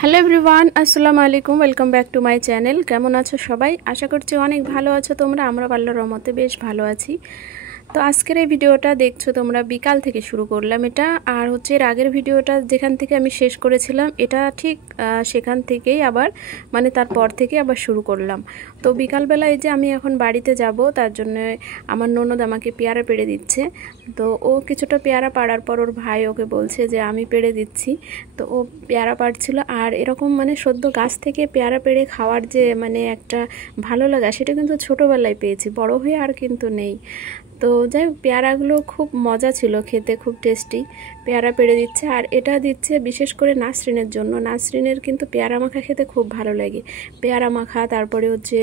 Hello everyone, আসসালামু আলাইকুম। Welcome back to my channel. কেমন আছো সবাই? আশা করছি অনেক ভালো আছো তোমরা। আমরা আল্লাহর রহমতে বেশ ভালো আছি। তো আজকের এই ভিডিওটা দেখছো তোমরা বিকাল থেকে শুরু করলাম এটা, আর হচ্ছে এর আগের ভিডিওটা যেখান থেকে আমি শেষ করেছিলাম এটা ঠিক সেখান থেকেই আবার মানে তারপর থেকে আবার শুরু করলাম। তো বিকালবেলা এই যে আমি এখন বাড়িতে যাব, তার জন্য আমার ননদ আমাকে পেয়ারা পেড়ে দিচ্ছে। তো ও কিছুটা পেয়ারা পাড়ার পর ওর ভাই ওকে বলছে যে আমি পেড়ে দিচ্ছি। তো ও পেয়ারা পাড়ছিল, আর এরকম মানে সদ্য গাছ থেকে পেয়ারা পেড়ে খাওয়ার যে মানে একটা ভালো লাগা, সেটা কিন্তু ছোটোবেলায় পেয়েছি, বড় হয়ে আর কিন্তু নেই। তো যাই হোক, পেয়ারাগুলো খুব মজা ছিল খেতে, খুব টেস্টি। পেয়ারা পেড়ে দিচ্ছে, আর এটা দিচ্ছে বিশেষ করে নাসরিনের জন্য। নাসরিনের কিন্তু পেয়ারা মাখা খেতে খুব ভালো লাগে। পেয়ারা মাখা, তারপরে হচ্ছে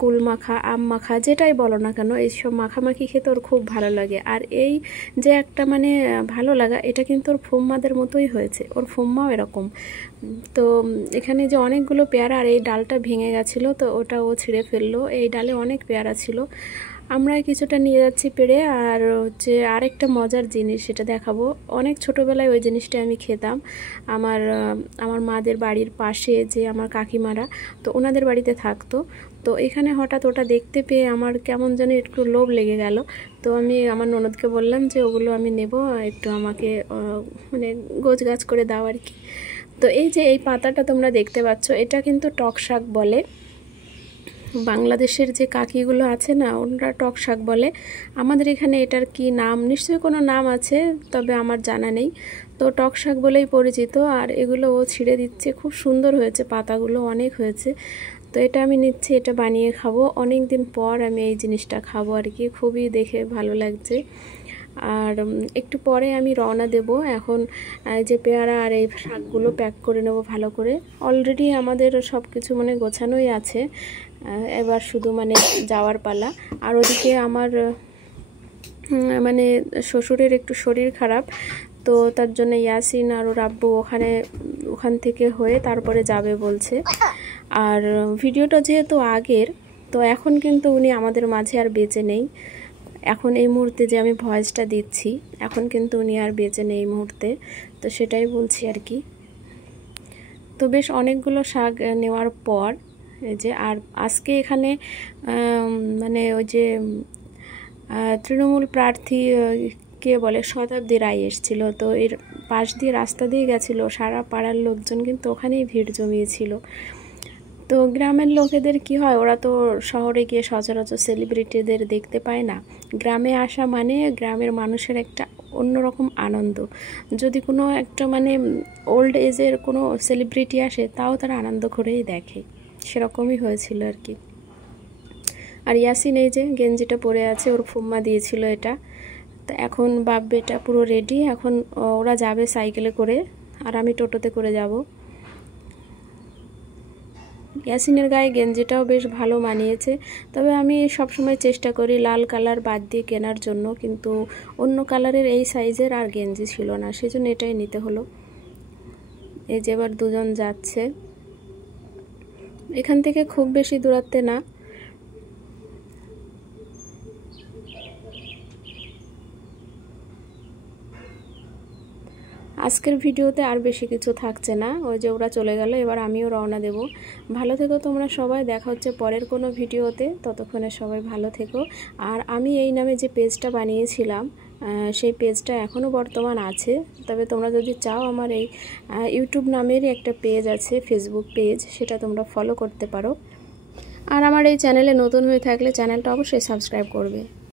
কুল মাখা, আম মাখা, যেটাই বলো না কেন, এইসব মাখামাখি খেতে ওর খুব ভালো লাগে। আর এই যে একটা মানে ভালো লাগা, এটা কিন্তু ওর ফুম্মাদের মতোই হয়েছে, ওর ফুম্মাও এরকম। তো এখানে যে অনেকগুলো পেয়ারা, আর এই ডালটা ভেঙে গেছিলো, তো ওটা ও ছিঁড়ে ফেললো। এই ডালে অনেক পেয়ারা ছিল, আমরা কিছুটা নিয়ে যাচ্ছি পেড়ে। আর হচ্ছে আরেকটা মজার জিনিস, সেটা দেখাবো। অনেক ছোটোবেলায় ওই জিনিসটা আমি খেতাম। আমার মাদের বাড়ির পাশে যে আমার কাকিমারা, তো ওনাদের বাড়িতে থাকতো। তো এখানে হঠাৎ ওটা দেখতে পেয়ে আমার কেমন যেন একটু লোভ লেগে গেল। তো আমি আমার ননদকে বললাম যে ওগুলো আমি নেব, একটু আমাকে মানে গোছগাছ করে দাও আর কি। তো এই যে এই পাতাটা তোমরা দেখতে পাচ্ছ, এটা কিন্তু টক শাক বলে। বাংলাদেশের যে কাকিগুলো আছে না, ওনারা টক শাক বলে। আমাদের এখানে এটার কি নাম, নিশ্চয়ই কোনো নাম আছে, তবে আমার জানা নেই। তো টক শাক বলেই পরিচিত। আর এগুলো ও ছিঁড়ে দিচ্ছে, খুব সুন্দর হয়েছে, পাতাগুলো অনেক হয়েছে। তো এটা আমি নিচ্ছি, এটা বানিয়ে খাবো। অনেক দিন পর আমি এই জিনিসটা খাবো আর কি, খুবই দেখে ভালো লাগছে। আর একটু পরে আমি রওনা দেব। এখন যে পেয়ারা আর এই শাকগুলো প্যাক করে নেব ভালো করে। অলরেডি আমাদের সব কিছু মানে গোছানোই আছে, এবার শুধু মানে যাওয়ার পালা। আর ওদিকে আমার মানে শ্বশুরের একটু শরীর খারাপ, তো তার জন্য ইয়াসিন আর ওর আব্বু ওখান থেকে হয়ে তারপরে যাবে বলছে। আর ভিডিওটা যেহেতু আগের, তো এখন কিন্তু উনি আমাদের মাঝে আর বেঁচে নেই। এখন এই মুহূর্তে যে আমি ভয়েসটা দিচ্ছি, এখন কিন্তু উনি আর বেঁচে নেই এই মুহূর্তে, তো সেটাই বলছি আর কি। তো বেশ অনেকগুলো শাক নেওয়ার পর এই যে, আর আজকে এখানে মানে ওই যে তৃণমূল প্রার্থী কে বলে, শতাব্দী রায় এসেছিলো। তো এর পাশ দিয়ে রাস্তা দিয়ে গেছিলো, সারা পাড়ার লোকজন কিন্তু ওখানেই ভিড় জমিয়েছিল। তো গ্রামের লোকেদের কি হয়, ওরা তো শহরে গিয়ে সচরাচর সেলিব্রিটিদের দেখতে পায় না। গ্রামে আসা মানে গ্রামের মানুষের একটা অন্যরকম আনন্দ। যদি কোনো একটা মানে ওল্ড এজের কোনো সেলিব্রিটি আসে, তাও তারা আনন্দ করেই দেখে, সেরকমই হয়েছিল আর কি। আর ইয়াসিন এই যে গেঞ্জিটা পরে আছে, ওর ফুম্মা দিয়েছিল এটা। তো এখন বাপ বেটা পুরো রেডি, এখন ওরা যাবে সাইকেলে করে, আর আমি টোটোতে করে যাব। ইয়াসিনের গায়ে গেঞ্জিটাও বেশ ভালো মানিয়েছে, তবে আমি সবসময় চেষ্টা করি লাল কালার বাদ দিয়ে কেনার জন্য, কিন্তু অন্য কালারের এই সাইজের আর গেঞ্জি ছিল না, সেজন্য এটাই নিতে হলো। এই যে এবার দুজন যাচ্ছে, এখান থেকে খুব বেশি দূরত্বে না। আজকের ভিডিওতে আর বেশি কিছু থাকছে না, ওই যে ওরা চলে গেল, এবার আমিও রওনা দেব। ভালো থেকো তোমরা সবাই, দেখা হচ্ছে পরের কোনো ভিডিওতে, ততক্ষণে সবাই ভালো থেকো। আর আমি এই নামে যে পেজটা বানিয়েছিলাম, সেই পেজটা এখনও বর্তমান আছে, তবে তোমরা যদি চাও আমার এই ইউটিউব নামেরই একটা পেজ আছে, ফেসবুক পেজ, সেটা তোমরা ফলো করতে পারো। আর আমার এই চ্যানেলে নতুন হয়ে থাকলে চ্যানেলটা অবশ্যই সাবস্ক্রাইব করবে।